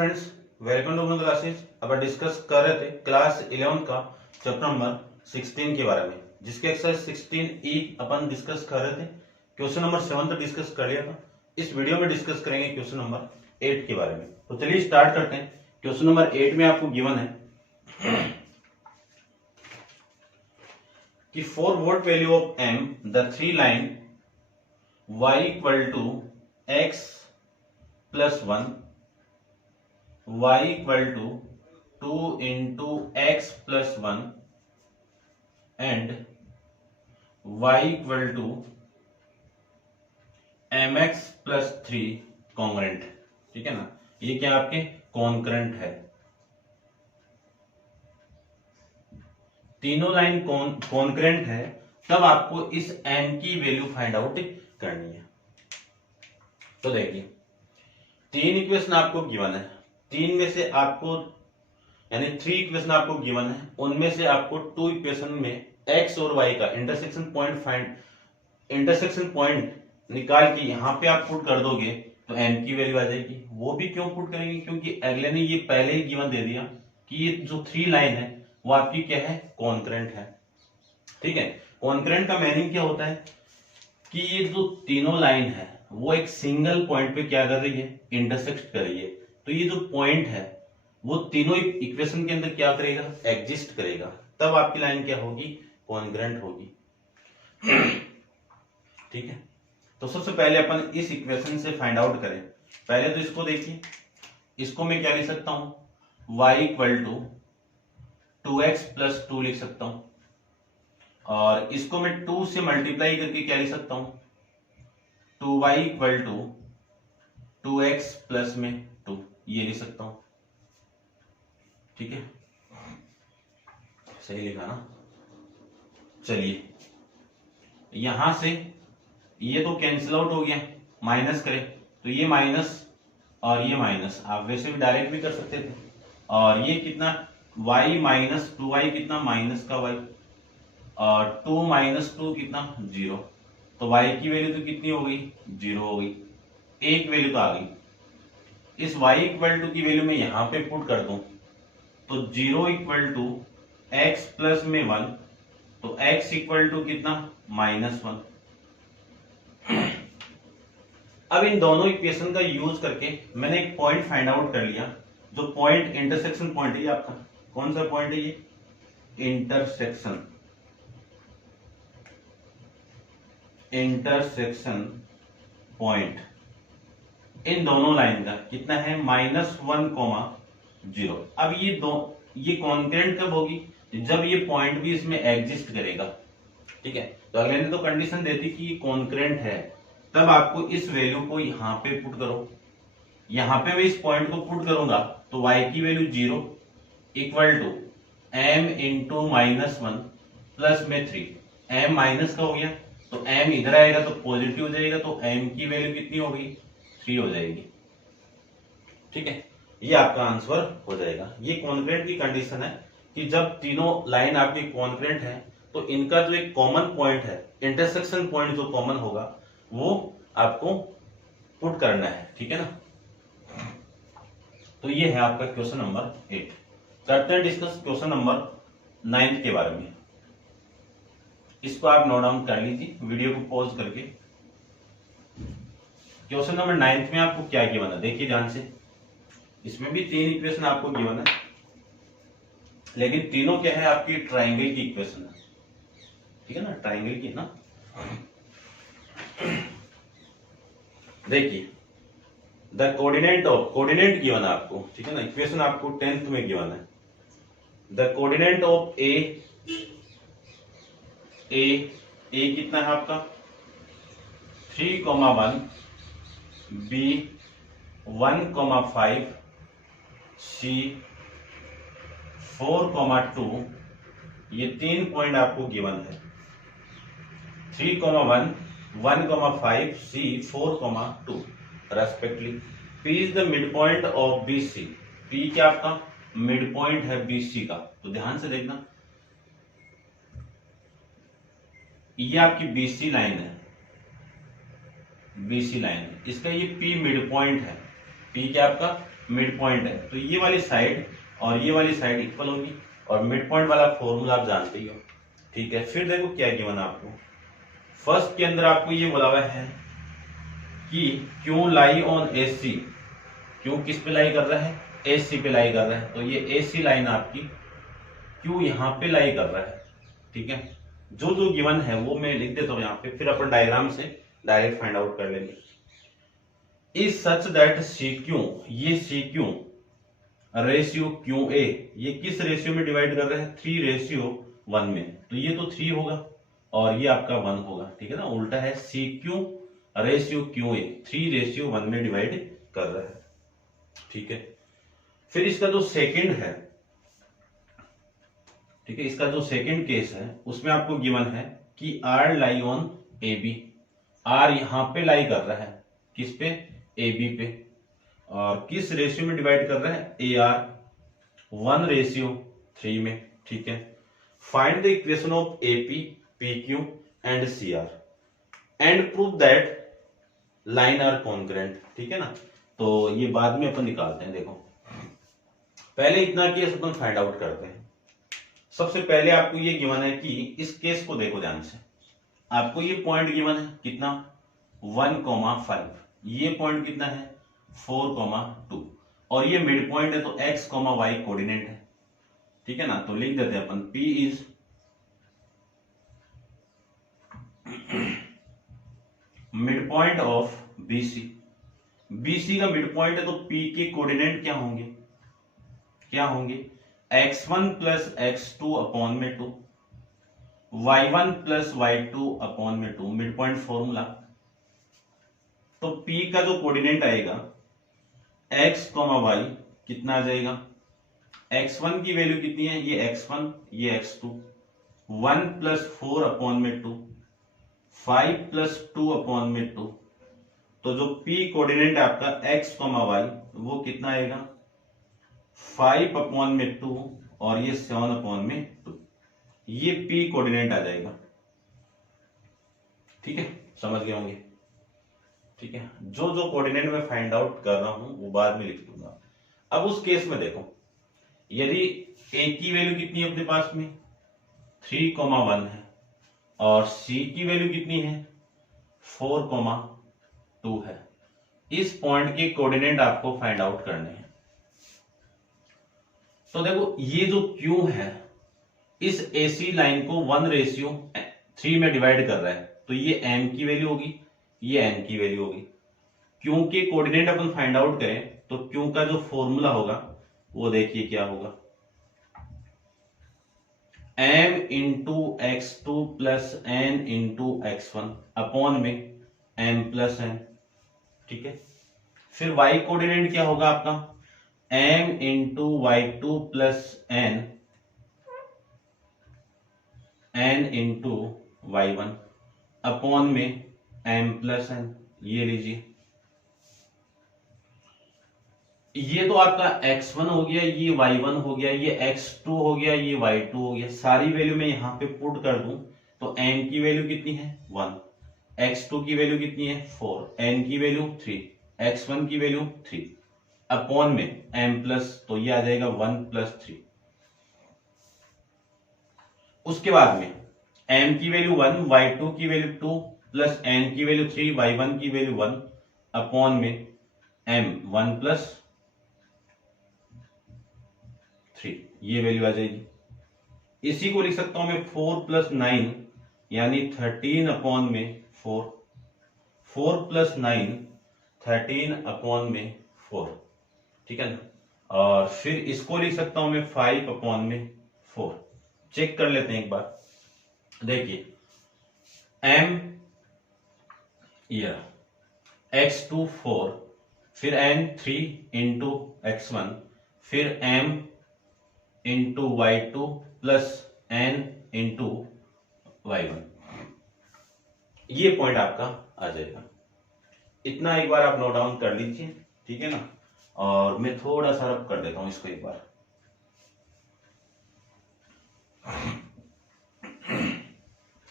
Friends, welcome to अपनी classes. अब discuss कर रहे थे क्लास 11 का चैप्टर नंबर 16 के बारे में, जिसके एक्सरसाइज 16 अपन डिस्कस कर रहे थे। क्वेश्चन नंबर 7 तो डिस्कस कर लिया था। इस वीडियो में डिस्कस करेंगे क्वेश्चन नंबर 8 के बारे में। तो चलिए स्टार्ट करते हैं। क्वेश्चन नंबर 8 में आपको गिवन है कि for what value of m the three line y equal to x plus 1, y equal to 2 into x plus 1 and y equal to mx plus 3 congruent. ठीक है ना, ये क्या आपके कॉन्करेंट है। तीनों लाइन कॉन्करेंट है, तब आपको इस m की वैल्यू फाइंड आउट करनी है। तो देखिए, तीन इक्वेशन आपको गिवन है, तीन में से आपको यानी 3 इक्वेशन आपको गिवन है, उनमें से आपको 2 इक्वेशन में x और y का इंटरसेक्शन पॉइंट निकाल के यहां पे आप पुट कर दोगे तो m की वैल्यू आ जाएगी। वो भी क्यों पुट करेंगे, क्योंकि अगले ने ये पहले ही गिवन दे दिया कि ये जो 3 लाइन है वो आपकी क्या है, कॉन्करेंट है। ठीक है, कॉन्करेंट का मीनिंग क्या होता है कि ये जो तीनों लाइन है वो एक सिंगल पॉइंट पे क्या कर रही है, इंटरसेक्ट कर रही है। तो ये जो पॉइंट है वो तीनों इक्वेशन के अंदर क्या करेगा, एग्जिस्ट करेगा, तब आपकी लाइन क्या होगी, कॉन्ग्रेंट होगी। ठीक है, तो सबसे पहले अपन इस इक्वेशन से फाइंड आउट करें। पहले तो इसको देखिए, इसको मैं क्या लिख सकता हूं, y equal to 2x plus 2 लिख सकता हूं, और इसको मैं 2 से मल्टीप्लाई करके क्या लिख सकता हूं, 2y equal to 2x plus में 2, ये लिख सकता हूं। ठीक है, सही लिखा ना। चलिए, यहां से ये तो कैंसिल आउट हो गया, माइनस करें तो ये माइनस और ये माइनस, आप वैसे भी डायरेक्ट भी कर सकते थे। और ये कितना, y माइनस 2y कितना, माइनस का y, और 2 माइनस 2 कितना, 0। तो y की वैल्यू तो कितनी हो गई, 0 हो गई, एक वैल्यू तो आ गई। इस y इक्वल टू की वैल्यू में यहां पे पुट कर दूं तो 0 इक्वल टू एक्स प्लस में 1, तो x इक्वल टू कितना, -1। अब इन दोनों इक्वेशन का यूज करके मैंने एक पॉइंट फाइंड आउट कर लिया, जो पॉइंट इंटरसेक्शन पॉइंट है। आपका कौन सा पॉइंट है, ये इंटरसेक्शन पॉइंट इन दोनों लाइन का कितना है, -1, 0। अब ये कॉन्करेंट कब होगी, जब ये पॉइंट भी इसमें एग्जिस्ट करेगा। ठीक है, तो अगले ने तो कंडीशन देती कि ये कॉन्करेंट है, तब आपको इस वैल्यू को यहां पे पुट करो। यहां पे मैं इस पॉइंट को पुट करूंगा तो y की value 0 equal to m into -1 plus में 3। m माइनस का हो गया तो m इधर आएगा तो पॉजिटिव हो जाएगा, तो m की वैल्यू कितनी हो गई, 3 हो जाएगी। ठीक है, ये आपका आंसर हो जाएगा। ये कॉन्करेंट की कंडीशन है कि जब तीनों लाइन आपकी कॉन्करेंट है तो इनका जो एक कॉमन पॉइंट है, इंटरसेक्शन पॉइंट जो कॉमन होगा वो आपको पुट करना है। ठीक है ना, तो ये है आपका क्वेश्चन नंबर 8। करते हैं डिस्कस क्वेश्चन नंबर 9 के बारे में। इसको आप नोट डाउन कर लीजिए वीडियो को पॉज करके। क्वेश्चन नंबर 9 में आपको क्या गिवन है, देखिए ध्यान से। इसमें भी 3 इक्वेशन आपको गिवन है, लेकिन तीनों क्या है, आपकी ट्राइंगल की इक्वेशन है। ठीक है ना, ट्राइंगल की ना। देखिए, द कोऑर्डिनेट गिवन है आपको। ठीक है ना, इक्वेशन आपको 10th में गिवन है। द कोऑर्डिनेट ऑफ ए कितना है आपका, 3,1, बी 1,5, सी 4,2, ये 3 पॉइंट आपको गिवन है। 3,1, 1,5, सी 4,2 respectively. P is the mid point of BC। P क्या आपका मिड पॉइंट है BC का। तो ध्यान से देखना, ये आपकी BC लाइन है, BC लाइन है, इसका ये P मिड पॉइंट है। P क्या आपका मिड पॉइंट है, तो ये वाली साइड और ये वाली साइड इक्वल होगी, और मिड पॉइंट वाला फॉर्मूला आप जानते ही हो। ठीक है, फिर देखो क्या गिवन आपको, फर्स्ट के अंदर आपको ये बोला हुआ है कि क्यों लाई ऑन AC, क्यों किस पे लाई कर रहा है, AC पे लाई कर रहा है, तो ये AC लाइन आपकी क्यों यहाँ पे लाई कर रहा है। ठीक है, जो जो गिवन है वो मैं लिख देता हूँ यहाँ पे, फिर अपन डायग्राम से डायरेक्ट फाइंड आउट कर लेंगे। इज सच दैट CQ, ये CQ रेशियो QA, ये किस रेशियो में डिवाइड कर रहे हैं, 3:1 में, तो ये तो 3 होगा और ये आपका 1 होगा। ठीक है ना, उल्टा है, CQ रेशियो QA 3:1 में डिवाइड कर रहा है। ठीक है, फिर इसका जो सेकंड है, ठीक है, इसका जो सेकंड केस है उसमें आपको गिवन है कि R lie on AB, R यहां पे लाई कर रहा है, किस पे, AB पे, और किस रेशियो में डिवाइड कर रहा है, AR 1:3 में। ठीक है, find the equation of AP, PQ and CR and prove that line are congruent. ठीक है ना, तो ये बाद में अपन निकालते हैं। देखो पहले इतना केस अपन फाइंड आउट करते हैं। सबसे पहले आपको ये गिवन है कि इस केस को देखो ध्यान से, आपको ये पॉइंट गिवन है कितना, 1,5, ये पॉइंट कितना है 4,2, और ये मिड पॉइंट है तो x, y कोऑर्डिनेट है। ठीक है ना, तो लिख देते हैं अपन P is mid point of BC, BC का मिड पॉइंट है तो P के कोऑर्डिनेट क्या होंगे, x1 प्लस x2 अपॉन में 2, y1 प्लस y2 अपॉन में 2, मिड पॉइंट फॉर्मूला। तो P का जो कोऑर्डिनेट आएगा x, y कितना आ जाएगा, x1 की वैल्यू कितनी है, ये x1 ये x2, 1 प्लस 4 अपॉन में 2, 5 प्लस 2 अपॉन में 2, तो जो P कोऑर्डिनेट है आपका x, y वो कितना आएगा 5 अपॉन में 2 और ये 7 अपॉन में 2, ये P कोऑर्डिनेट आ जाएगा। ठीक है, समझ गए होंगे। ठीक है, जो जो कोऑर्डिनेट मैं फाइंड आउट कर रहा हूं वो बाद में लिख दूंगा। अब उस केस में देखो, यदि A की वैल्यू कितनी है अपने पास में 3,1 है और C की वैल्यू कितनी है 4,2 है, इस पॉइंट के कोऑर्डिनेट आपको फाइंड आउट करने हैं। तो देखो ये जो Q है इस AC लाइन को 1:3 में डिवाइड कर रहा है, तो ये M की वैल्यू होगी, ये N की वैल्यू होगी। Q के कोऑर्डिनेट अपन फाइंड आउट करें तो Q का जो फॉर्मूला होगा वो देखिए क्या होगा, M into x2 plus N into x1 upon में M प्लस N। ठीक है, फिर y कोऑर्डिनेट क्या होगा आपका, M into y2 plus N into y1 upon में M प्लस N। ये लीजिए, ये तो आपका x1 हो गया, ये y1 हो गया, ये x2 हो गया, ये y2 हो गया। सारी वैल्यू मैं यहां पे पुट कर दूं तो m की वैल्यू कितनी है 1, x2 की वैल्यू कितनी है 4, n की वैल्यू 3, x1 की वैल्यू 3 अपॉन में m प्लस, तो ये आ जाएगा 1 प्लस 3। उसके बाद में m की वैल्यू 1, y2 की वैल्यू 2 प्लस n की वैल्यू 3, y1 की वैल्यू 1 अपॉन में m 1 प्लस 3, ये वैल्यू आ जाएगी। इसी को लिख सकता हूं मैं 4 प्लस 9 यानी 13 अपॉन में 4, 4 प्लस 9 13 अपॉन में 4। ठीक है ना, और फिर इसको लिख सकता हूं मैं 5 अपॉन में 4। चेक कर लेते हैं एक बार, देखिए m x2 4, फिर n 3 इंटू x1, फिर m into y2 plus n into y1, ये पॉइंट आपका आ जाएगा। इतना एक बार आप नोट डाउन कर लीजिए। ठीक है ना, और मैं थोड़ा सा रब कर देता हूं इसको एक बार।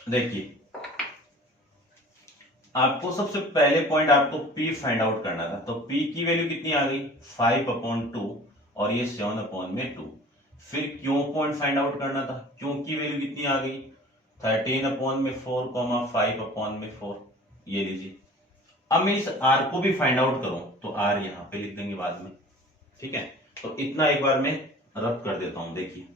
देखिए आपको सबसे पहले पॉइंट आपको P फाइंड आउट करना था, तो P की वैल्यू कितनी आ गई 5/2 और ये 7/2। फिर Q पॉइंट फाइंड आउट करना था, Q की वैल्यू कितनी आ गई 13/4, 5/4, ये लीजिए। अब मैं इस R को भी फाइंड आउट करूं तो R यहां पे लिख देंगे बाद में, ठीक है। तो इतना एक बार मैं रब कर देता हूं, देखिए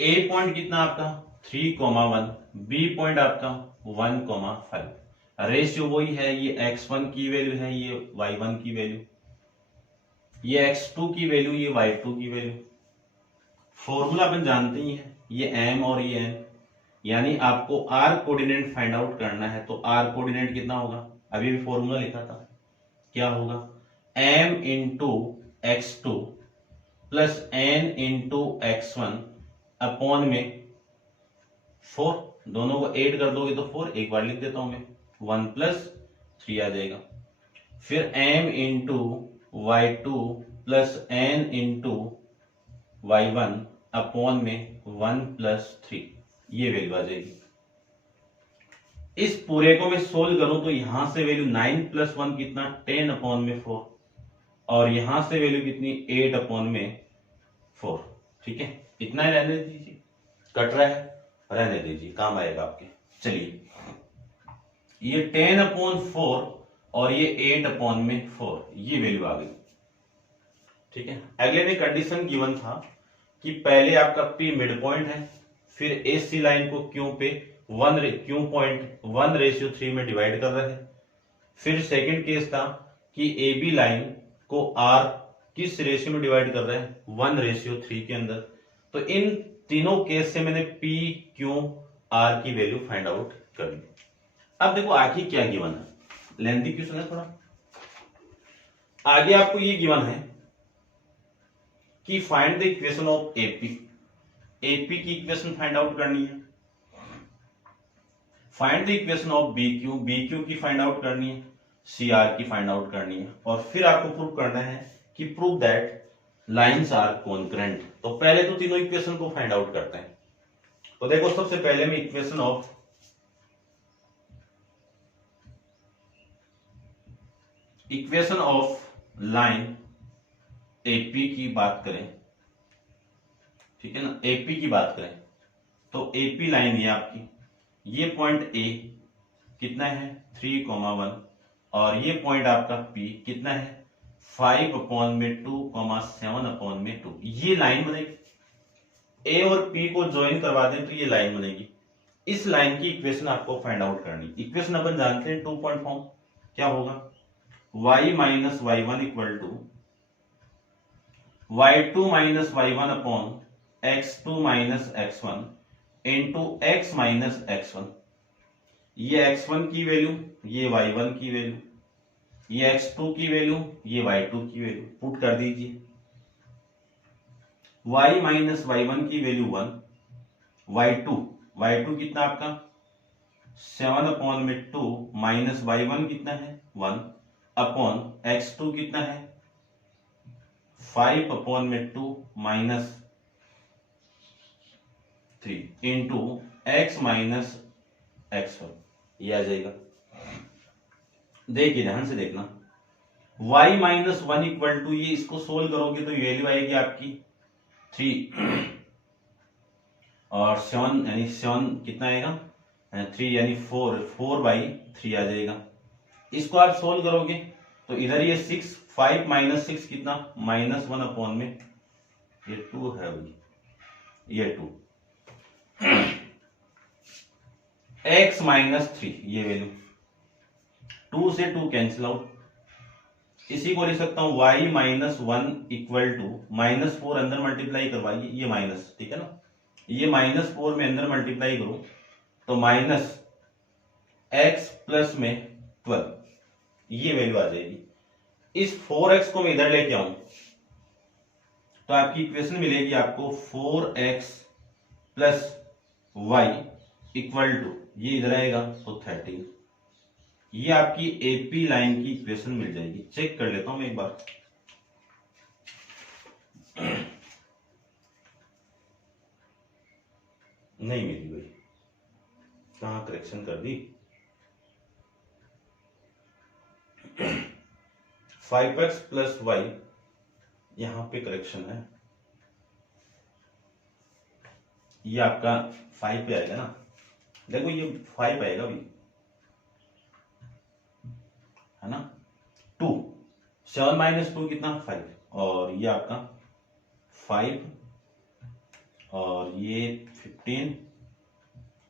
A पॉइंट कितना आपका 3,1, B पॉइंट आपका 1,5। रेशियो वही है, ये x1 की वैल्यू है, ये y1 की वैल्यू, ये x2 की वैल्यू, ये y2 की वैल्यू। फॉर्मूला अपन जानते ही है, ये m और ये n, यानी आपको r कोऑर्डिनेट फाइंड आउट करना है तो r कोऑर्डिनेट कितना होगा, अभी भी फॉर्मूला लिखा था, क्या होगा m into x2 plus n into x1 upon में 4, दोनों को ऐड कर दोगे तो 4, एक बार लिख देता हूं मैं, 1 प्लस 3 आ जाएगा। फिर m into y2 plus n into y1 upon में 1 प्लस 3, ये वैल्यू आ जाएगी। इस पूरे को मैं सोल्व करूं तो यहां से वैल्यू 9 प्लस 1 कितना 10/4, और यहां से वैल्यू कितनी 8/4, ठीक है। इतना ही रहने दीजिए, कट रहा है रहने दीजिए, काम आएगा आपके। चलिए ये 10/4 और ये 8/4, ये वैल्यू आ गई, ठीक है। अगले में कंडीशन गिवन था कि पहले आपका P मिड पॉइंट है, फिर AC लाइन को Q पे Q पॉइंट 1:3 में डिवाइड कर रहे हैं। फिर सेकंड केस था कि AB लाइन को R किस रेशियो में डिवाइड कर रहे हैं 1:3 के अंदर। तो इन तीनों केस से मैंने P Q R की वैल्यू फाइंड आउट कर ली। अब देखो आगे क्या गिवन है, लेंथी क्वेश्चन है थोड़ा। आगे आपको ये गिवन है कि find the equation of AP की इक्वेशन फाइंड आउट करनी है। Find the equation of BQ की फाइंड आउट करनी है, CR की फाइंड आउट करनी है, और फिर आपको प्रूव करना है कि prove that lines are concurrent. तो पहले तो तीनों इक्वेशन को फाइंड आउट करते हैं। तो देखो सबसे पहले मैं इक्वेशन ऑफ लाइन AP की बात करें, ठीक है ना, AP की बात करें तो AP लाइन ये आपकी, ये पॉइंट A कितना है 3,1 और ये पॉइंट आपका P कितना है 5/2, 7/2, ये लाइन बनेगी। A और P को ज्वाइन करवा दें तो ये लाइन बनेगी। इस लाइन की इक्वेशन आपको फाइंड आउट करनी। इक्वेशन अपन जानते हैं 2 पॉइंट फॉर्म, क्या होगा y minus y1 equal to y2 minus y1 upon x2 minus x1 into x minus x1। ये x1 की वैल्यू, ये y1 की वैल्यू, ये x2 की वैल्यू, ये y2 की वैल्यू पुट कर दीजिए। y माइनस y1 की वैल्यू 1, y2 कितना आपका 7/2 माइनस y1 कितना है 1 अपॉन x2 कितना है 5/2 minus 3 into x minus x1, ये आ जाएगा। देखिए ध्यान से देखना, y माइनस 1 इक्वल टू, ये इसको सोल्व करोगे तो वैल्यू आएगी आपकी 3 और 7 यानी 7 कितना आएगा 3 यानी 4/3 आ जाएगा। इसको आप सोल्व करोगे तो इधर ये 6, 5 माइनस 6 कितना -1 अपॉन में ये 2 है, ये 2 x माइनस 3, ये वैल्यू 2 से 2 कैंसिल आउट। इसी को लिख सकता हूं y माइनस 1 इक्वल टू -4 अंदर मल्टीप्लाई करवाइए, ये माइनस, ठीक है ना, ये -4 में अंदर मल्टीप्लाई करो तो माइनस x प्लस में 12, ये वैल्यू आ जाएगी। इस 4x को मैं इधर लेके आऊं तो आपकी इक्वेशन मिलेगी आपको 4x plus y equal to, ये इधर आएगा तो 13। ये आपकी AP लाइन की इक्वेशन मिल जाएगी। चेक कर लेता हूं मैं एक बार। नहीं मिली भाई, कहाँ करेक्शन कर दी। 5x प्लस वाई, यहां पे करेक्शन है, ये आपका 5 पे आएगा ना। देखो ये 5 आएगा भाई, है ना। 2, 7 माइनस 2 कितना 5, और ये आपका 5 और ये 15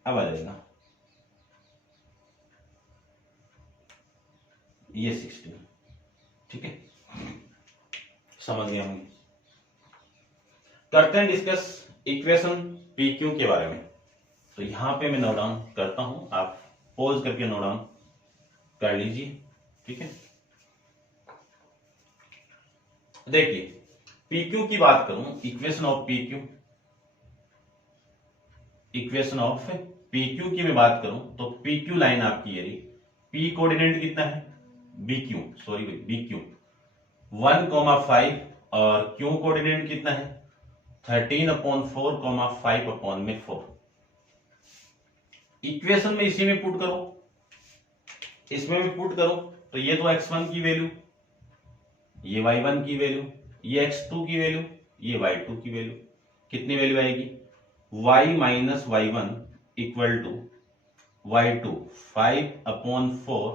अब आ जाएगा, ये 16। ठीक है, समझ गए होंगे। करते हैं डिस्कस इक्वेशन पी क्यू के बारे में। तो यहां पे मैं नोट डाउन करता हूं, आप पॉज करके नोट डाउन कर लीजिए। ठीक है, देखिए पी क्यू की बात करूं, equation of P Q, equation of P Q की मैं बात करूं तो पी क्यू लाइन आपकी ये रही। पी कोऑर्डिनेट कितना है, B Q, sorry B Q 1,5 और क्यू कोऑर्डिनेट कितना है 13/4, 5/4। इक्वेशन में इसी में पुट करो, इसमें भी पुट करो, तो ये तो x1 की वैल्यू, ये y1 की वैल्यु, ये x2 की वैल्यू, ये y2 की वैल्यू, कितनी वैल्यू आएगी y minus y1 equal to y2 5/4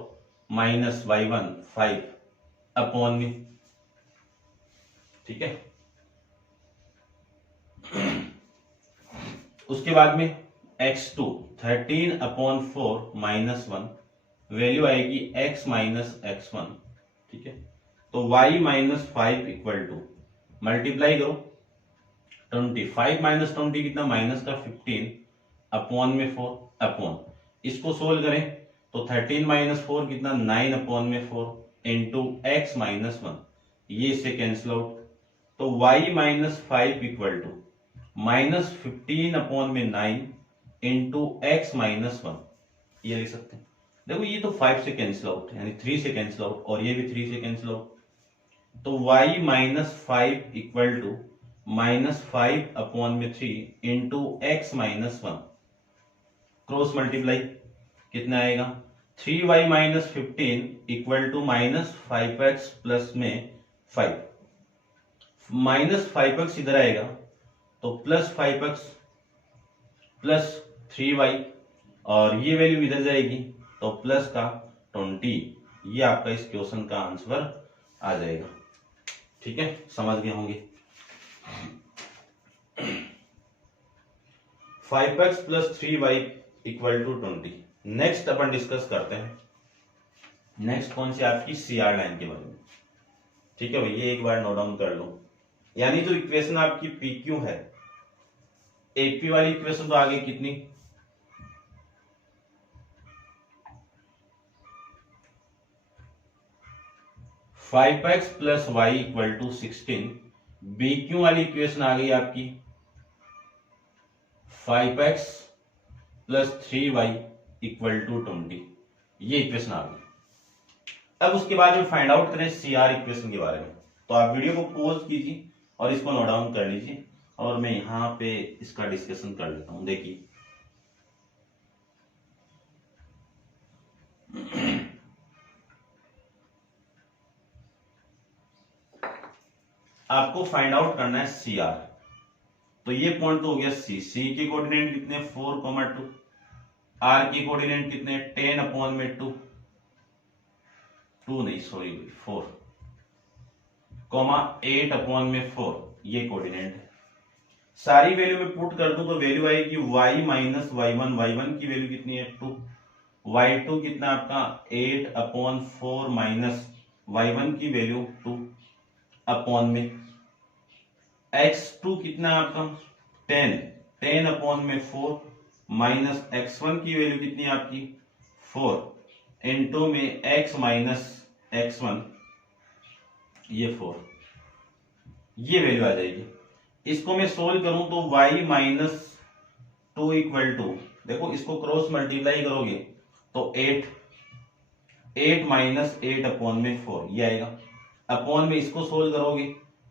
minus y1 5 में। ठीक है, उसके बाद में x2 13/4 माइनस 1, वैल्यू आएगी x माइनस x1। ठीक है, तो y minus 5 equal to multiply करो 20, 5 माइनस 20 कितना माइनस का 15/4 अपॉन, इसको सोल्व करें तो 13 माइनस 4 कितना 9/4 इंटू एक्स माइनस 1, ये इससे कैंसिल आउट, तो y minus 5 equal to minus 15/9 into x minus 1, ये लिख सकते हैं। देखो ये तो 5 से कैंसिल आउट, यानी 3 से कैंसिल आउट, और ये भी 3 से कैंसिल आउट, तो y minus 5 equal to minus 5/3 into x minus 1, cross multiply कितना आएगा 3y minus 15 equal to minus 5x plus में 5, माइनस 5x इधर आएगा तो प्लस 5x प्लस 3y, और ये वैल्यू इधर जाएगी तो प्लस का 20, ये आपका इस क्वेश्चन का आंसर आ जाएगा। ठीक है, समझ गए होंगे। 5x plus 3y equal to 20। Next अपन डिस्कस करते हैं, नेक्स्ट कौन सी आपकी सीआर लाइन के बारे में। ठीक है भाई, ये एक बार नोट डाउन कर लो, यानी जो इक्वेशन आपकी पी क्यू है, एपी वाली इक्वेशन तो आगे कितनी 5x plus y equal to 16, B Q वाली इक्वेशन आ गई आपकी 5x plus 3y equal to 20, ये इक्वेशन आ गई। अब उसके बाद में फाइंड आउट करें सीआर इक्वेशन के बारे में, तो आप वीडियो को पॉज कीजिए और इसको नोट डाउन कर लीजिए, और मैं यहां पे इसका डिस्कशन कर लेता हूं। देखिए आपको फाइंड आउट करना है सी आर, तो ये पॉइंट तो हो गया सी, सी के कोऑर्डिनेट कितने 4,2, आर के कोऑर्डिनेट कितने 10/2, 2 नहीं सॉरी 4, 8/4, ये कोऑर्डिनेट है। सारी वैल्यू में पुट कर दूं तो वैल्यू आएगी y माइनस y1, y1 की वैल्यू कितनी है 2, y2 कितना आपका 8/4 माइनस y1 की वैल्यू 2 अपॉन में x2 कितना आपका 10/4 माइनस x1 की वैल्यू कितनी है आपकी 4 इंटू में x माइनस x1, ये 4, ये वैल्यू आ जाएगी। इसको मैं सोल्व करूं तो y माइनस 2 इक्वल टू, देखो इसको क्रॉस मल्टीप्लाई करोगे तो 8 माइनस 8/4 ये आएगा, अपॉन में इसको सोल्व करोगे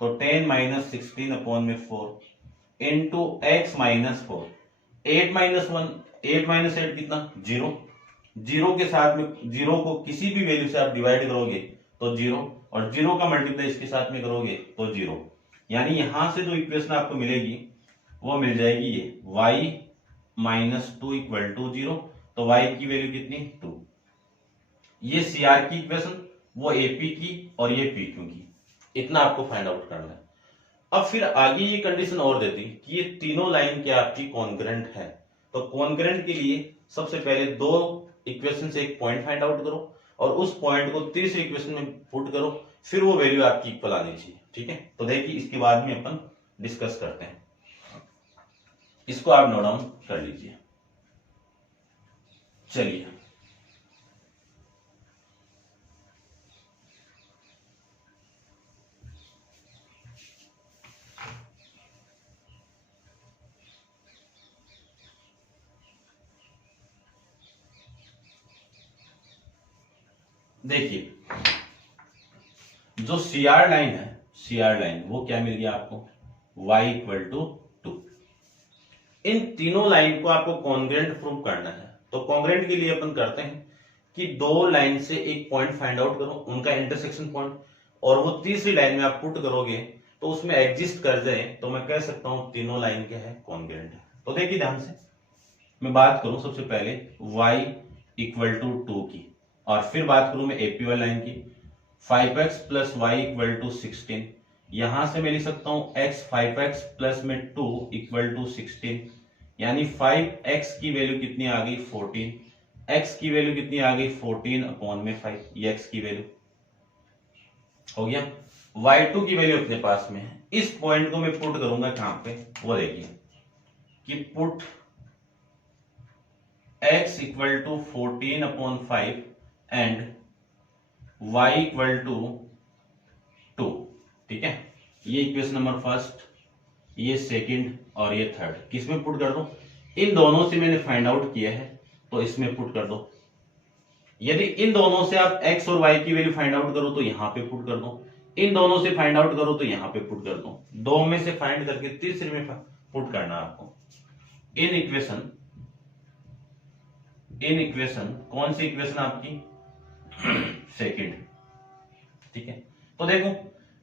तो 10 माइनस 16 अपॉन में 4 into x minus 4, 8 minus 1, 8 minus 8 कितना 0, 0 के साथ में 0 को किसी भी वैल्यू से आप डिवाइड करोगे तो 0, और 0 का मल्टीप्लाई इसके साथ में करोगे तो 0, यानी यहां से जो इक्वेशन आपको मिलेगी वो मिल जाएगी ये y माइनस 2 इक्वल टू 0। तो y की वैल्यू कितनी 2, ये CR की इक्वेशन, वो AP की और ये PQ की, इतना आपको फाइंड आउट करना है। अब फिर आगे ये कंडीशन और देती कि ये तीनों लाइन क्या आपकी कॉन्करेंट है। तो कॉन्करेंट के लिए सबसे पहले दो इक्वेशन से एक पॉइंट फाइंड आउट करो और उस पॉइंट को तीसरी इक्वेशन में पुट करो, फिर वो वैल्यू आपकी इक्वल आनी चाहिए। ठीक है, तो देखिए इसके बाद में अपन डिस्कस करते हैं, इसको आप नोट डाउन कर लीजिए। चलिए देखिए, जो CR लाइन है, CR लाइन वो क्या मिल गया आपको y इक्वल टू 2। इन तीनों लाइन को आपको कॉन्ग्रेंट प्रूव करना है। तो कॉन्ग्रेंट के लिए अपन करते हैं कि दो लाइन से एक पॉइंट फाइंड आउट करो, उनका इंटरसेक्शन पॉइंट, और वो तीसरी लाइन में आप पुट करोगे तो उसमें एग्जिस्ट कर जाए तो मैं कह सकता हूं तीनों लाइन क्या है कॉन्ग्रेंट है। तो देखिए ध्यान से मैं बात करूं सबसे पहले y इक्वल टू 2 की, और फिर बात करूं मैं AP वाली लाइन की 5x plus y equal to 16। यहां से मैं लिख सकता हूं x 5x प्लस में 2 इक्वल टू 16, यानी 5x की वैल्यू कितनी आ गई 14, x की वैल्यू कितनी आ गई 14 अपॉन में 5, ये x की वैल्यू हो गया। y2 की वैल्यू अपने पास में है, इस पॉइंट को मैं पुट करूंगा कहां पे, वो देखिए कि put x equal to 14 upon 5 and y equal to 2। ठीक है, ये इक्वेशन नंबर फर्स्ट, ये सेकंड और ये थर्ड किसमें पुट कर दो, इन दोनों से मैंने फाइंड आउट किया है तो इसमें पुट कर दो। यदि इन दोनों से आप x और y की वैल्यू फाइंड आउट करो तो यहां पे पुट कर दो, इन दोनों से फाइंड आउट करो तो यहां पे पुट कर दो, दो में से फाइंड करके तीसरे में पुट करना आपको। इन इक्वेशन कौन सी इक्वेशन आपकी सेकंड। ठीक है, तो देखो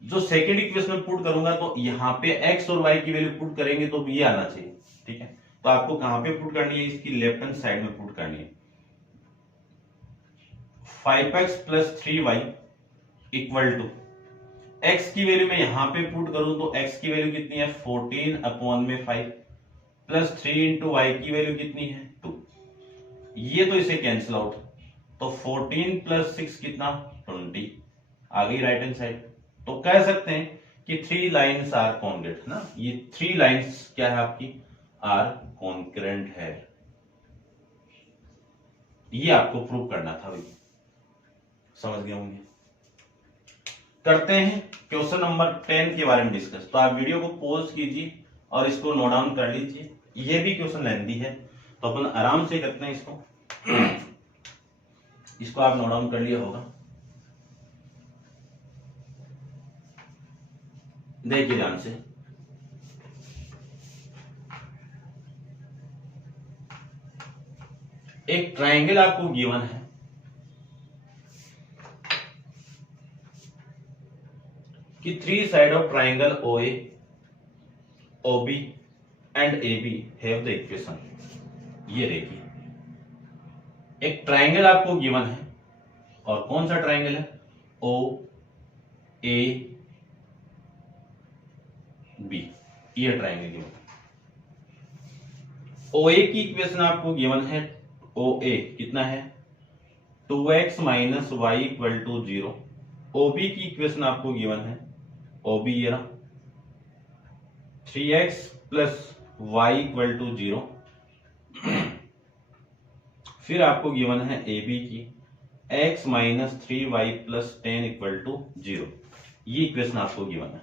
जो सेकंड इक्वेशन में पुट करूंगा तो यहां पे x और y की वैल्यू पुट करेंगे तो ये आना चाहिए। ठीक है, तो आपको कहां पे पुट करनी है, इसकी लेफ्ट हैंड साइड में पुट करनी है। 5x plus 3y equal to x की वैल्यू मैं यहां पे पुट करूं तो x की वैल्यू कितनी है 14 अपॉन में 5 प्लस 3 इंटू y की वैल्यू कितनी है 2। ये तो इसे कैंसिल आउट, तो 14 प्लस 6 कितना 20 आ गई राइट हैंड साइड। तो कह सकते हैं कि 3 लाइन्स आर कॉन्ग्रेंट ना, ये 3 लाइन्स क्या है आपकी आर कॉन्करेंट है, ये आपको प्रूव करना था भाई, समझ गए होंगे। करते हैं क्वेश्चन नंबर 10 के बारे में डिस्कस। तो आप वीडियो को पॉज कीजिए और इसको नोट डाउन कर लीजिए, ये भी क्वेश्चन लेंथी है तो अपन आराम से करते हैं इसको। इसको आप नोट डाउन कर लिया होगा, देखिए ध्यान से। एक ट्रायंगल आपको गिवन है, कि 3 side of triangle OA, OB and AB have the equation. ये देखिए एक ट्रायंगल आपको गिवन है, और कौन सा ट्रायंगल है OAB, ये ट्रायंगल गिवन। OA की इक्वेशन आपको गिवन है, OA कितना है 2x minus y equal to 0। OB की इक्वेशन आपको गिवन है, OB ये रहा 3x plus y equal to 0। फिर आपको गिवन है AB की x minus 3y plus 10 equal to 0। ये इक्वेशन आपको गिवन है।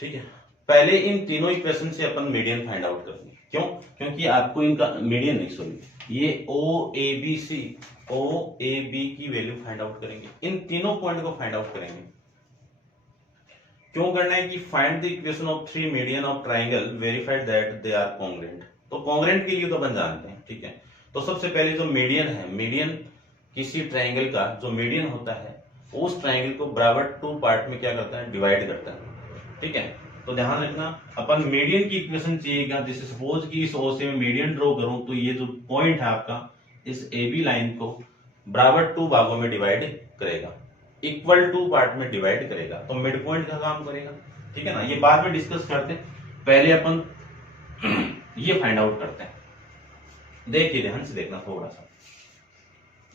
ठीक है, पहले इन तीनों इक्वेशन से अपन मीडियन फाइंड आउट करेंगे। क्यों? क्योंकि आपको इनका मीडियन नहीं, सॉरी ये OAB की वैल्यू फाइंड आउट करेंगे, इन तीनों पॉइंट को फाइंड आउट करेंगे। क्यों करना है कि find the equation of three median of triangle verified that they are congruent. तो कॉन्ग्रुएंट के लिए तो अपन जानते हैं, ठीक है। तो सबसे पहले जो मीडियन है, मीडियन किसी ट्राइंगल का जो मीडियन होता है उस ट्राइंगल को बराबर टू पार्ट में क्या करता है, डिवाइड करता है, ठीक है। तो ध्यान रखना, अपन मीडियन की इक्वेशन चाहिएगा, जैसे सपोज कि इस ओ से मैं मीडियन ड्रॉ करूं तो ये जो पॉइंट है आपका इस ए बी लाइन को बराबर टू भागों में डिवाइड करेगा, इक्वल टू पार्ट में डिवाइड करेगा, तो मिड पॉइंट का काम करेगा, ठीक है ना। ये बाद में डिस्कस करते हैं, पहले अपन ये फाइंड आउट करते हैं। देखिए ध्यान से देखना थोड़ा सा,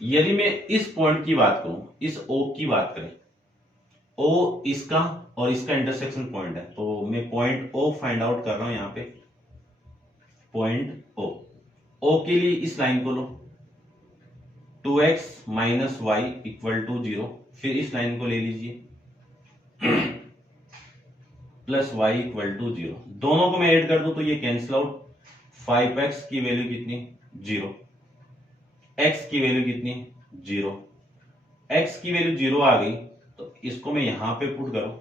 यदि मैं इस पॉइंट की बात करूं, इस ओ की बात करें, ओ इसका और इसका इंटरसेक्शन पॉइंट है, तो मैं पॉइंट ओ फाइंड आउट कर रहा हूं यहां पे, पॉइंट ओ। ओ के लिए इस लाइन को लो 2x minus y equal to 0, फिर इस लाइन को ले लीजिए प्लस वाई इक्वल टू 0, दोनों को मैं ऐड कर दूं तो ये कैंसिल आउट, 5x की वैल्यू कितनी 0, x की वैल्यू कितनी 0, x की वैल्यू 0 आ गई, तो इसको मैं यहां पे पुट करूं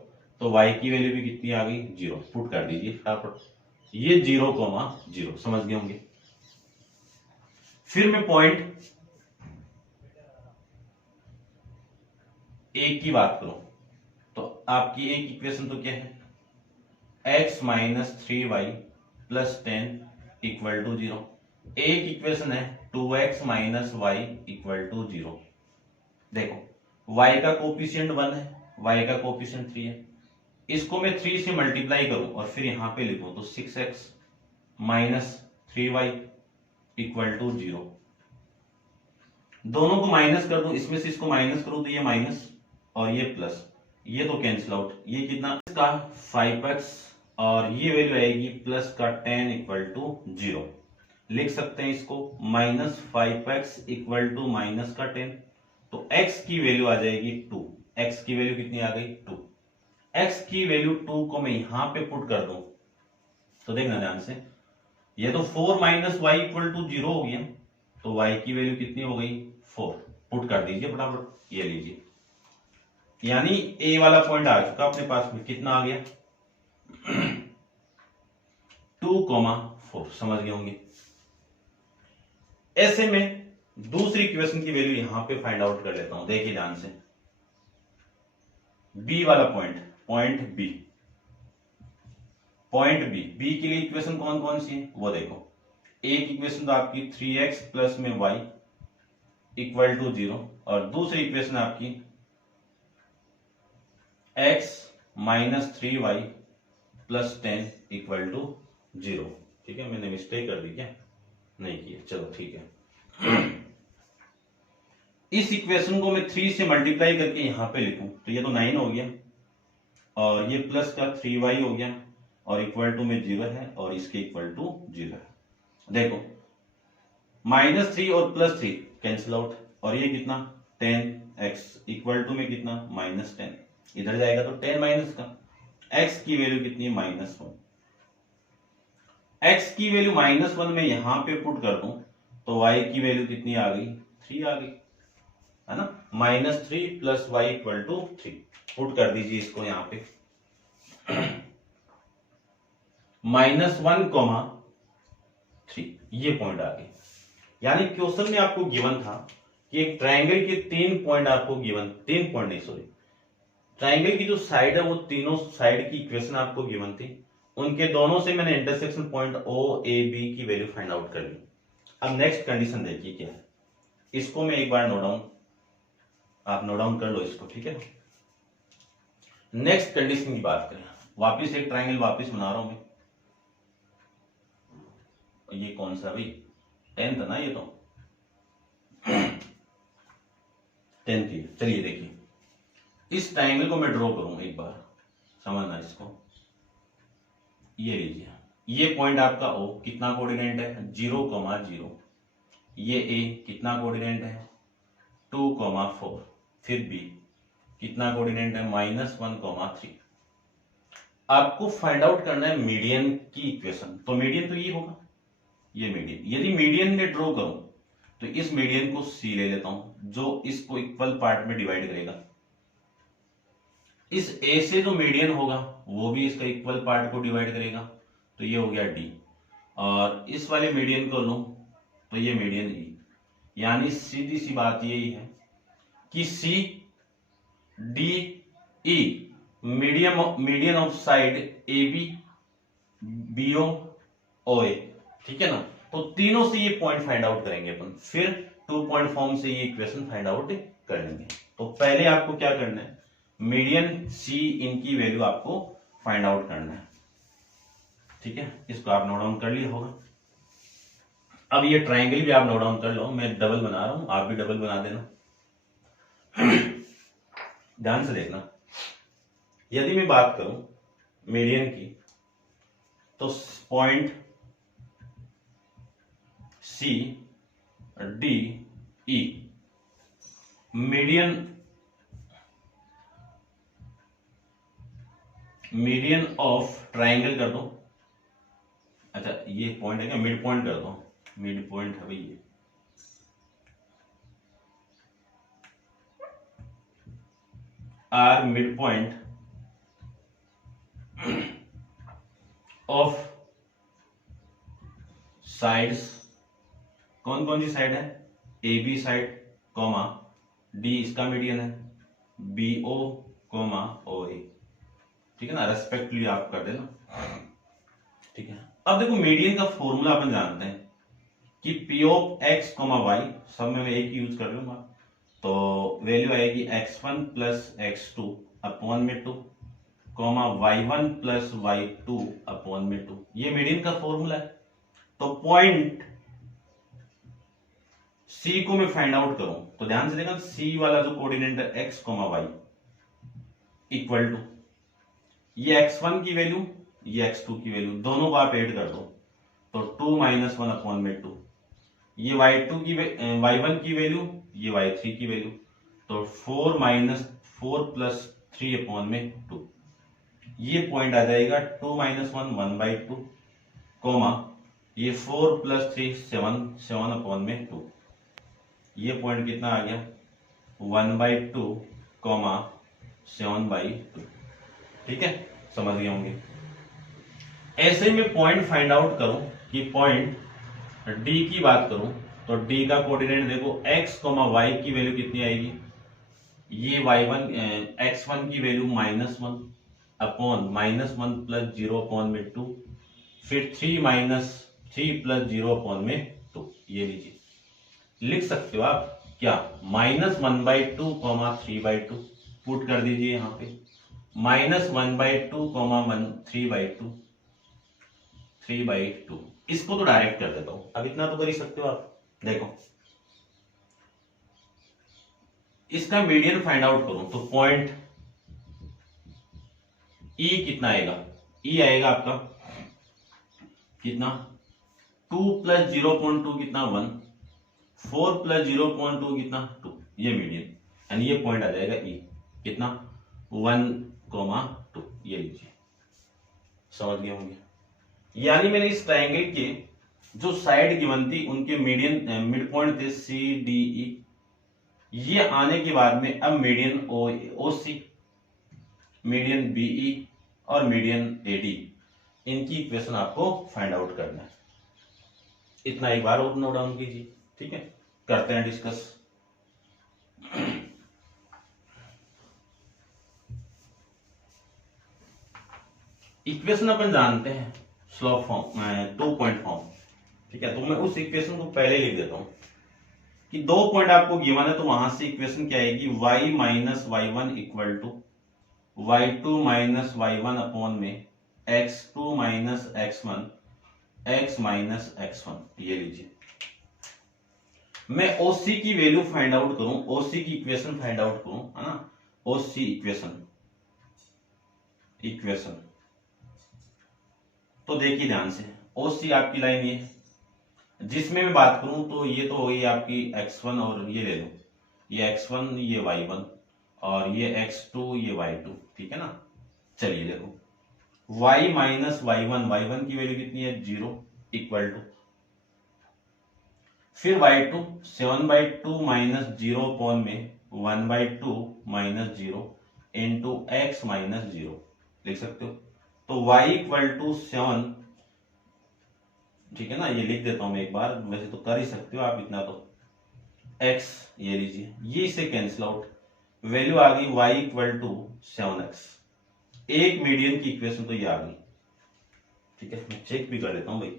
तो y की वैल्यू भी कितनी आ गई 0, पुट कर दीजिए फटाफट, ये 0,0 समझ गए होंगे। फिर मैं पॉइंट ए की बात करूं तो आपकी एक इक्वेशन तो क्या है, x minus 3y plus 10 equal to 0, एक इक्वेशन है 2x minus y equal to 0। देखो y का कोफिशिएंट 1 है, y का कोफिशिएंट 3 है, इसको मैं 3 से मल्टीप्लाई करूं और फिर यहां पे लिखूं तो 6x minus 3y equal to 0, दोनों को माइनस कर दूं, इसमें से इसको माइनस करूं तो ये माइनस और ये प्लस, ये तो कैंसिल आउट, ये कितना इसका 5x और ये वैल्यू आएगी प्लस का 10 इक्वल टू 0, लिख सकते हैं इसको minus 5x equal to minus का 10, तो x की वैल्यू आ जाएगी 2, x की वैल्यू कितनी आ गई 2, x की वैल्यू 2 को मैं यहां पे पुट कर दूं तो देखना ध्यान से, ये तो 4 माइनस वाई इक्वल टू 0 हो गया, तो y की वैल्यू कितनी हो गई 4, पुट कर दीजिए फटाफट, ये लीजिए, यानी ए वाला पॉइंट आ चुका अपने पास में, कितना आ गया 2,4, समझ गए होंगे। ऐसे में दूसरी इक्वेशन की वैल्यू यहां पे फाइंड आउट कर लेता हूं, देखिए ध्यान से, बी वाला point, point B, point B, B के लिए इक्वेशन कौन कौन सी है वो देखो, एक इक्वेशन तो आपकी 3x प्लस में y इक्वल टू 0 और दूसरी इक्वेशन आपकी x minus 3y plus 10 equal to 0, ठीक है। मैंने मिस्टेक कर दी क्या, नहीं किया, चलो ठीक है। इस इक्वेशन को मैं 3 से मल्टीप्लाई करके यहां पे लिखूं तो ये तो 9 हो गया और ये प्लस का 3y हो गया और इक्वल टू में 0 है और इसके इक्वल टू 0 है। देखो माइनस 3 और प्लस 3 कैंसिल आउट और ये कितना 10x इक्वल टू में कितना माइनस 10, इधर जाएगा तो 10 माइनस का, x की वैल्यू कितनी है -1, x की वैल्यू -1 में यहां पे पुट कर दूं तो y की वैल्यू कितनी आ गई 3 आ गई, है ना, -3 plus y equal to 3, put कर दीजिए इसको यहां पे -1,3, ये पॉइंट आ गए। यानी क्वेश्चन में आपको गिवन था कि एक ट्रायंगल के 3 पॉइंट आपको गिवन, 3 पॉइंट नहीं सॉरी, ट्रायंगल की जो साइड है वो तीनों साइड की इक्वेशन आपको गिवन थी, उनके दोनों से मैंने intersection point O A B की वैल्यू फाइंड आउट कर ली। अब नेक्स्ट कंडीशन देखिए क्या है, इसको मैं एक बार नोट डाउन, आप नोट डाउन कर लो इसको, ठीक है। नेक्स्ट कंडीशन की बात करें, वापिस एक ट्रायंगल वापिस बना रहा हूं मैं, ये कौन सा भाई 10th ना, ये तो 10th ही। चलिए देखिए इस ट्रायंगल को मैं ड्रॉ करूं एक बार, समझना इसको, ये लीजिए, ये पॉइंट आपका O कितना कोऑर्डिनेट है 0,0, ये A कितना कोऑर्डिनेट है 2,4, फिर B कितना कोऑर्डिनेट है -1,3। आपको फाइंड आउट करना है मीडियन की इक्वेशन, तो मीडियन तो ये होगा, ये मीडियन, यदि मीडियन में ड्रॉ करूं तो इस मीडियन को C ले लेता हूं जो इसको इक्वल पार्ट में डिवाइड करेगा, इस ए से जो मीडियन होगा वो भी इसका इक्वल पार्ट को डिवाइड करेगा, तो ये हो गया डी, और इस वाले मीडियन को लो तो ये मीडियन ई। यानी सीधी सी बात यही है कि C D E median of side A B B O A, ठीक है ना। तो तीनों से ये पॉइंट फाइंड आउट करेंगे अपन, फिर 2 पॉइंट फॉर्म से ये इक्वेशन फाइंड आउट कर लेंगे। तो पहले आपको क्या करना है, मीडियन सी इनकी वैल्यू आपको फाइंड आउट करना है, ठीक है। इसको आप नोट डाउन कर लिया होगा। अब ये ट्राइंगल भी आप नोट डाउन कर लो, मैं डबल बना रहा हूं, आप भी डबल बना देना। ध्यान से देखना, यदि मैं बात करूं मीडियन की, तो point C D E median of triangle कर दो। अच्छा ये पॉइंट है क्या, मिड पॉइंट कर दो, मिड पॉइंट है भाई ये, are mid point of sides, कौन कौन सी साइड है, A B side comma D इसका मीडियन है, B O comma O A, ठीक है ना, रेस्पेक्टिवली आप कर देना, ठीक है। अब देखो मीडियन का फॉर्मूला अपन जानते हैं कि P of x comma y, सब में मैं एक ही यूज कर लूंगा, तो वैल्यू आएगी x1 प्लस x2 अपॉन में 2 comma y1 plus y2 upon में 2, ये मीडियन का फॉर्मूला है। तो पॉइंट सी को मैं फाइंड आउट करूं तो ध्यान से देखना, सी वाला जो कोऑर्डिनेट है x comma y equal to ये x1 की वैल्यू ये x2 की वैल्यू, दोनों को आप ऐड कर दो तो 2 माइनस 1 अपॉन में 2, ये y2 की y1 की वैल्यू ये y3 की वैल्यू, तो 4 माइनस 4 प्लस 3 अपॉन में 2, ये पॉइंट आ जाएगा 2 माइनस 1 1/2 कॉमा ये 4 प्लस 3 7 अपॉन में 2, ये पॉइंट कितना आ गया 1/2 कॉमा 7/2, ठीक है, समझ गए होंगे। ऐसे में पॉइंट फाइंड आउट करूं कि पॉइंट डी की बात करूं तो डी का कोऑर्डिनेट देखो x कॉमा वाई की वैल्यू कितनी आएगी, ये y1 x1 की वैल्यू -1 अपॉन -1 प्लस 0 अपॉन में 2, फिर 3 माइनस 3 प्लस 0 अपॉन में 2, ये लीजिए लिख सकते हो आप क्या -1/2 कॉमा 3/2 पुट कर दीजिए यहाँ पे, -1/2 कॉमा 3/2, इसको तो डायरेक्ट कर देता हूं, अब इतना तो कर ही सकते हो आप। देखो इसका मीडियन फाइंड आउट करूं तो पॉइंट ई कितना आएगा, ई आएगा आपका कितना 2 प्लस 0.2 कितना 1, 4 प्लस 0.2 कितना 2, ये मीडियन, यानी ये पॉइंट आ जाएगा ई कितना 1,2, ये लीजिए, समझ गए होंगे। यानी मैंने इस ट्रायंगल के जो साइड गिवन थी उनके मीडियन मिड पॉइंट थे सी डी ई, ये आने के बाद में अब median O C, median BE और मीडियन एडी, इनकी इक्वेशन आपको फाइंड आउट करना है। इतना एक बार और नोट डाउन कीजिए, ठीक है, करते हैं डिस्कस। इक्वेशन अपन जानते हैं स्लोप फॉर्म 2 पॉइंट फॉर्म, ठीक है, तो मैं उस इक्वेशन को पहले लिख देता हूं कि 2 पॉइंट आपको गिवन है, तो वहां से इक्वेशन क्या आएगी y minus y1 equal to y2 minus y1 upon में x2 minus x1 x minus x1, ये लीजिए। मैं OC की वैल्यू फाइंड आउट करूं, OC की इक्वेशन फाइंड आउट करूं, है ना, OC इक्वेशन तो देखिए ध्यान से, OC आपकी लाइन ये जिसमें मैं बात करूं तो ये तो होगी आपकी x1 और ये ले लो, ये x1 ये y1 और ये x2 ये y2, ठीक है ना। चलिए देखो y माइनस y1 की वैल्यू कितनी है 0 इक्वल टू, फिर y2 7/2 माइनस 0 अपॉन में 1/2 माइनस 0, इंटू एक्स माइनस 0 लिख सकते हो। तो y इक्वल टू 7, ठीक है ना, ये लिख देता हूं मैं एक बार, वैसे तो कर ही सकते हो आप इतना, तो x ये लीजिए, ये इसे कैंसिल आउट, वैल्यू आ गई y इक्वल टू 7x। एक मीडियन की इक्वेशन तो ये आ गई। ठीक है, मैं चेक भी कर लेता हूं भाई,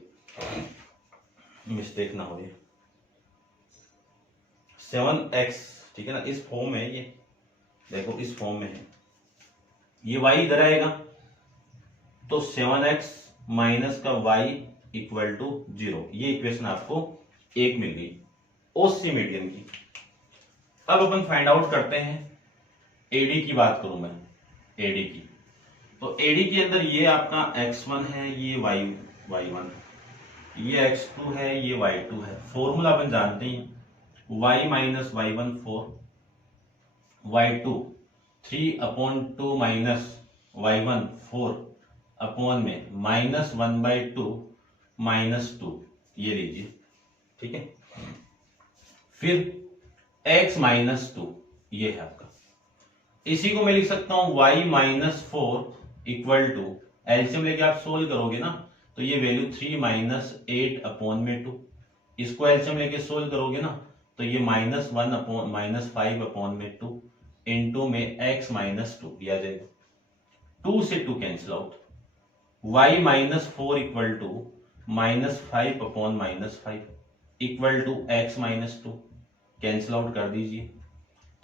मिस्टेक ना हो। ये 7x, ठीक है ना, इस फॉर्म में है ये, देखो इस फॉर्म में है, ये y इधर आएगा तो 7x माइनस का y इक्वल टू 0, ये इक्वेशन आपको एक मिल गई ओसी मीडियन की। अब अपन फाइंड आउट करते हैं एडी की, बात करूं मैं एडी की, तो एडी के अंदर ये आपका x1 है, ये y1, ये x2 है, ये y2 है। फॉर्मूला अपन जानते हैं, y minus y1 4, y2 3/2 minus y1 4 upon में -1/2 -2, ये लीजिए, ठीक है। फिर x माइनस 2, ये है आपका, इसी को मैं लिख सकता हूं y minus 4 equal to, LCM लेके आप सोल्व करोगे ना, तो ये वैल्यू 3 माइनस 8 अपॉन में 2, इसको एलसीएम लेके सोल्व करोगे ना, तो ये -1 अपॉन -5 अपॉन में 2 इंटू में x माइनस 2 दिया जाएगा, 2 से 2 cancel out, y minus 4 equal to -5 upon -5 equal to x minus 2, cancel out कर दीजिए।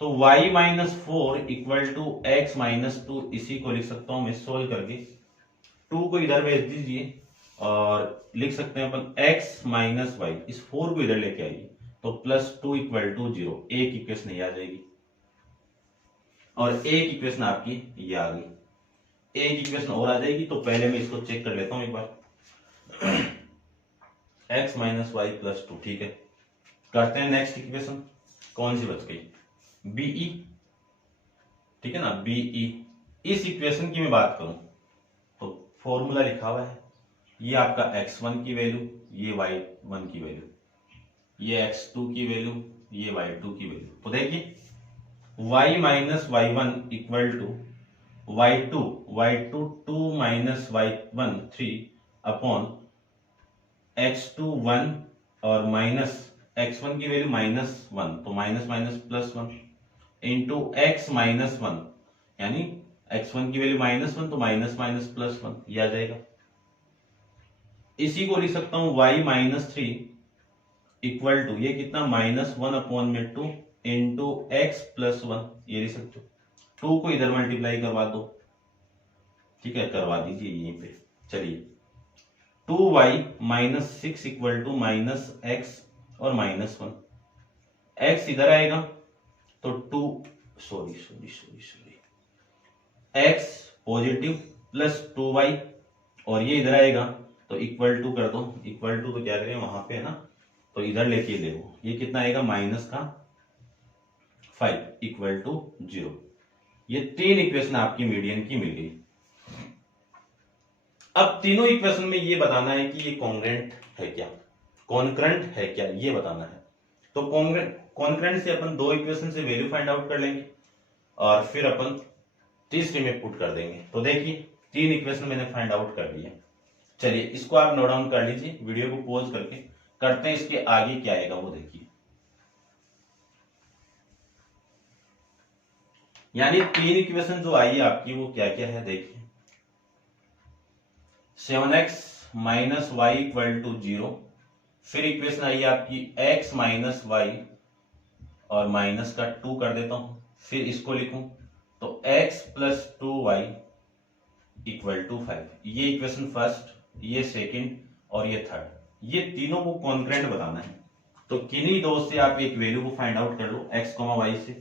तो y minus 4 equal to x minus 2, इसी को लिख सकता हूं मैं सोल्व करके, 2 को इधर भेज दीजिए और लिख सकते हैं अपन x माइनस वाई, इस 4 को इधर लेके आइए तो +2 इक्वल टू 0, एक इक्वेशन ये आ जाएगी और एक इक्वेशन आपकी ये आ गई, एक इक्वेशन और आ जाएगी। तो पहले मैं इसको चेक कर लेता हूं एक बार, x माइनस वाई प्लस 2, ठीक है। करते हैं नेक्स्ट इक्वेशन, कौन सी बच गई, बीई, ठीक है ना, बीई। इस इक्वेशन की मैं बात करूं तो फॉर्मूला लिखा हुआ है, ये आपका x1 की वैल्यू, ये y1 की वैल्यू, ये x2 की वैल्यू, ये y2 की वैल्यू। तो देखिए y minus y1 equal to y2 2 minus y1 3 upon x2 1 और माइनस x1 की वैल्यू -1, तो minus minus +1 into x minus 1, यानी x1 की वैल्यू -1 तो माइनस माइनस +1, ये आ जाएगा। इसी को लिख सकता हूं y माइनस 3 इक्वल टू, ये कितना, -1 अपॉन में 2 इंटू x प्लस 1, ये लिख सकते हो। 2 को इधर मल्टीप्लाई करवा दो, ठीक है, करवा दीजिए यहीं पे। चलिए 2y minus 6 equal to -x और -1, x इधर आएगा तो 2 sorry x positive plus 2y और ये इधर आएगा तो इक्वल टू कर दो, इक्वल टू तो क्या करें वहां पे है ना, तो इधर लेके देखो, ये कितना आएगा -5 इक्वल टू 0। ये 3 इक्वेशन आपकी मीडियन की मिल गई। अब तीनों इक्वेशन में ये बताना है कि ये कॉन्ग्रेंट है क्या, कॉन्करेंट है क्या, ये बताना है। तो कॉन्करेंट से अपन 2 इक्वेशन से वैल्यू फाइंड आउट कर लेंगे और फिर अपन तीसरी में पुट कर देंगे। तो देखिए 3 इक्वेशन मैंने फाइंड आउट कर लिए। चलिए इसको आप नोट डाउन कर लीजिए, वीडियो को पॉज करके करते हैं, इसके आगे क्या आएगा वो देखिए। यानी 3 इक्वेशन जो आई है आपकी वो क्या क्या है देखिए, 7x minus y equal to 0, फिर इक्वेशन आई आपकी x माइनस वाई और माइनस का 2 कर देता हूं, फिर इसको लिखूं तो x plus 2y equal to 5। ये इक्वेशन फर्स्ट, ये सेकंड और ये थर्ड, ये तीनों को कॉन्करेंट बताना है। तो किन्हीं दो से आप एक वैल्यू को फाइंड आउट कर लो x, y से,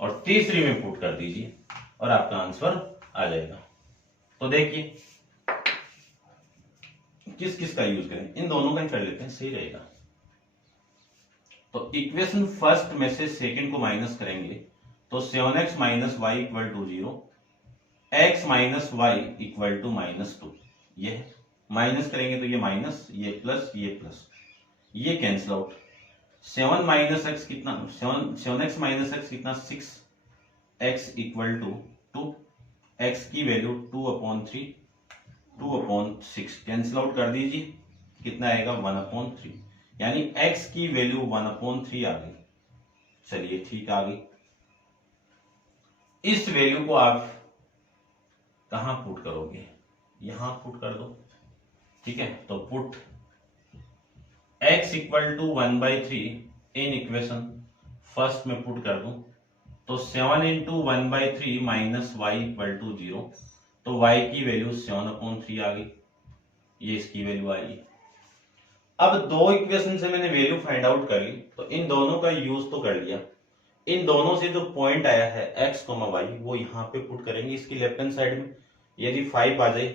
और तीसरी में पुट कर दीजिए और आपका आंसर आ जाएगा। तो देखिए किस किस का यूज करें, इन दोनों का ही कर लेते हैं, सही रहेगा। तो इक्वेशन फर्स्ट में से सेकंड को माइनस करेंगे तो 7x minus y equal to 0, x minus y equal to -2, ये माइनस करेंगे तो ये माइनस, ये प्लस, ये कैंसिल आउट। 7 माइनस एक्स कितना, 7x माइनस एक्स कितना 6x इक्वल टू 2, x की वैल्यू 2/3, 2/6 कैंसिल आउट कर दीजिए, कितना आएगा 1/3, यानी x की वैल्यू 1/3 आ गई। चलिए ठीक आ गई। इस वैल्यू को आप कहां पुट करोगे, यहां पुट कर दो, ठीक है। तो put x equal to 1/3 in equation first में पुट कर दूं, तो 7 into 1/3 minus y equal to 0, तो y की वैल्यू 7/3 आ गई, ये इसकी वैल्यू आई। अब दो इक्वेशन से मैंने वैल्यू फाइंड आउट कर ली, तो इन दोनों का यूज तो कर लिया। इन दोनों से जो पॉइंट आया है x, y वो यहाँ पे पुट करेंगे इसकी लेफ्ट हैंड साइड में। यदि 5 आ जाए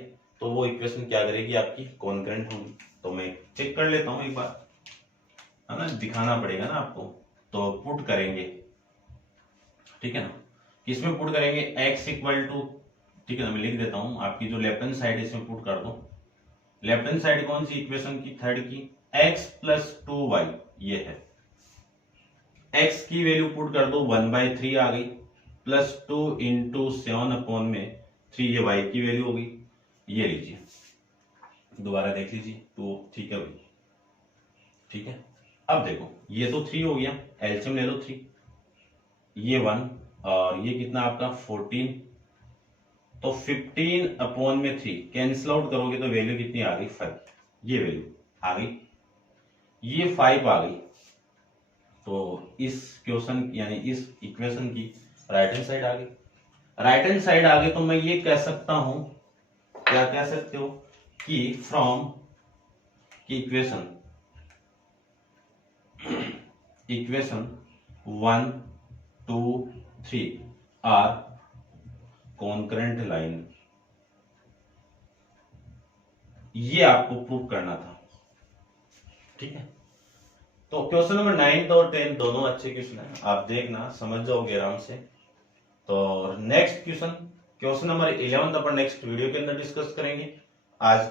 तो वो इक्वेशन क्या करेगी, आपकी कॉन्करेंट होगी। तो मैं चेक कर लेता हूं एक बार, है ना, दिखाना पड़ेगा ना आपको। तो पुट करेंगे, ठीक है ना, किसमें पुट करेंगे, x इक्वल टू, ठीक है ना, मैं लिख देता हूं, आपकी जो लेफ्ट हैंड साइड है इसमें पुट कर दो। लेफ्ट हैंड साइड कौन सी इक्वेशन की, थर्ड की, x प्लस 2y ये है। x की वैल्यू पुट कर दो, 1/3 आ गई, प्लस 2 इंटू 7/3 ये y की वैल्यू होगी। ये लीजिए, दोबारा देख लीजिए, 2, ठीक है भाई, ठीक है। अब देखो ये तो 3 हो गया, एलसीएम ले लो 3, ये 1 और ये कितना आपका 14, तो 15/3 कैंसिल आउट करोगे तो वैल्यू कितनी आ गई, 5, ये वैल्यू आ गई, ये 5 आ गई। तो इस क्वेश्चन यानी इस इक्वेशन की राइट हैंड साइड आ गई। राइट हैंड साइड आ गई तो मैं ये कह सकता हूं, क्या कह सकते हो कि फ्रॉम की इक्वेशन 1, 2, 3 आर कॉन्करेंट लाइन, ये आपको प्रूव करना था, ठीक है। तो क्वेश्चन नंबर 9 और 10 दोनों अच्छे क्वेश्चन हैं, आप देखना समझ जाओगे आराम से। तो नेक्स्ट क्वेश्चन नंबर 11 अपन नेक्स्ट वीडियो के अंदर डिस्कस करेंगे। आज